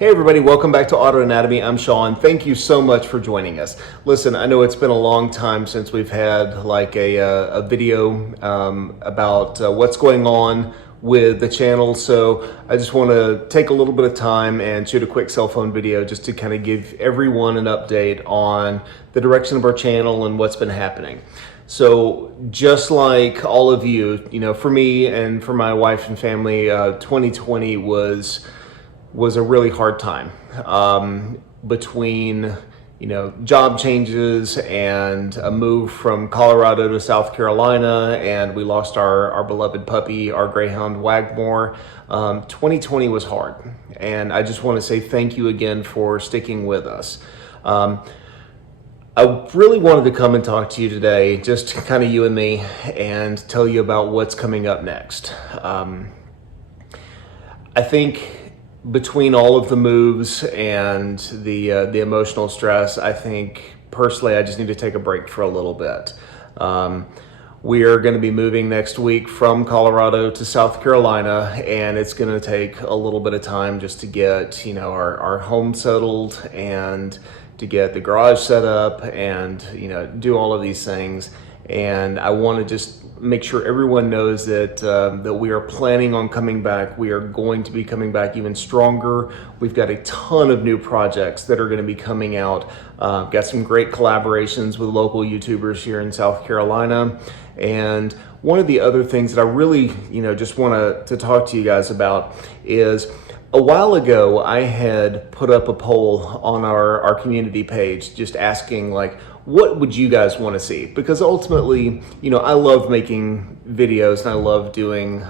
Hey everybody, welcome back to Auto Anatomy. I'm Sean. Thank you so much for joining us. Listen, I know it's been a long time since we've had like a video about what's going on with the channel, so I just want to take a little bit of time and shoot a quick cell phone video just to kind of give everyone an update on the direction of our channel and what's been happening. So just like all of you, for me and for my wife and family, 2020 was a really hard time between job changes and a move from Colorado to South Carolina, and we lost our beloved puppy, our Greyhound Wagmore. 2020 was hard, and I just want to say thank you again for sticking with us. I really wanted to come and talk to you today, just kind of you and me, and tell you about what's coming up next. I think between all of the moves and the emotional stress, I think personally I just need to take a break for a little bit. We are going to be moving next week from Colorado to South Carolina, and it's going to take a little bit of time just to get our home settled and to get the garage set up and do all of these things. And I want to just make sure everyone knows that we are planning on coming back. We are going to be coming back even stronger. We've got a ton of new projects that are going to be coming out. Got some great collaborations with local YouTubers here in South Carolina. And one of the other things that I really just want to talk to you guys about is, a while ago I had put up a poll on our community page just asking, like, what would you guys want to see? Because ultimately, I love making videos and I love doing,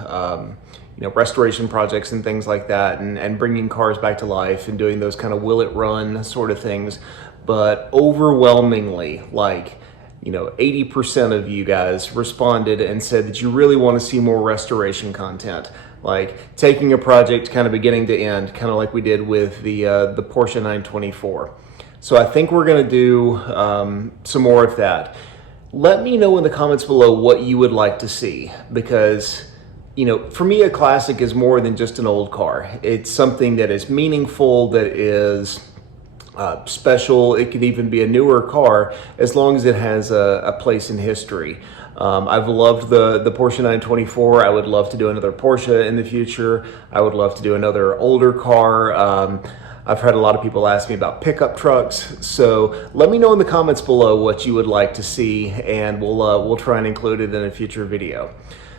restoration projects and things like that, and bringing cars back to life and doing those kind of will it run sort of things. But overwhelmingly, 80% of you guys responded and said that you really want to see more restoration content, like taking a project kind of beginning to end, kind of like we did with the Porsche 924. So I think we're going to do some more of that. Let me know in the comments below what you would like to see, because for me, a classic is more than just an old car. It's something that is meaningful, that is special. It could even be a newer car as long as it has a place in history. I've loved the Porsche 924. I would love to do another Porsche in the future. I would love to do another older car. I've had a lot of people ask me about pickup trucks. So let me know in the comments below what you would like to see, and we'll try and include it in a future video.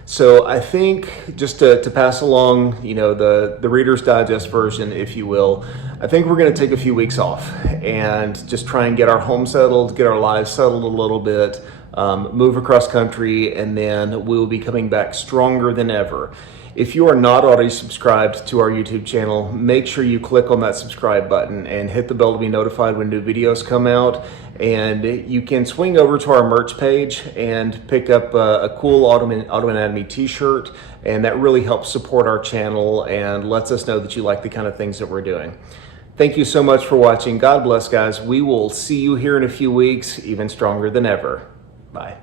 So I think just to pass along, the Reader's Digest version, if you will, I think we're going to take a few weeks off and just try and get our home settled, get our lives settled a little bit, move across country, and then we'll be coming back stronger than ever. If you are not already subscribed to our YouTube channel, make sure you click on that subscribe button and hit the bell to be notified when new videos come out. And you can swing over to our merch page and pick up a cool Auto Anatomy t-shirt, and that really helps support our channel and lets us know that you like the kind of things that we're doing. Thank you so much for watching. God bless, guys. We will see you here in a few weeks, even stronger than ever. Bye.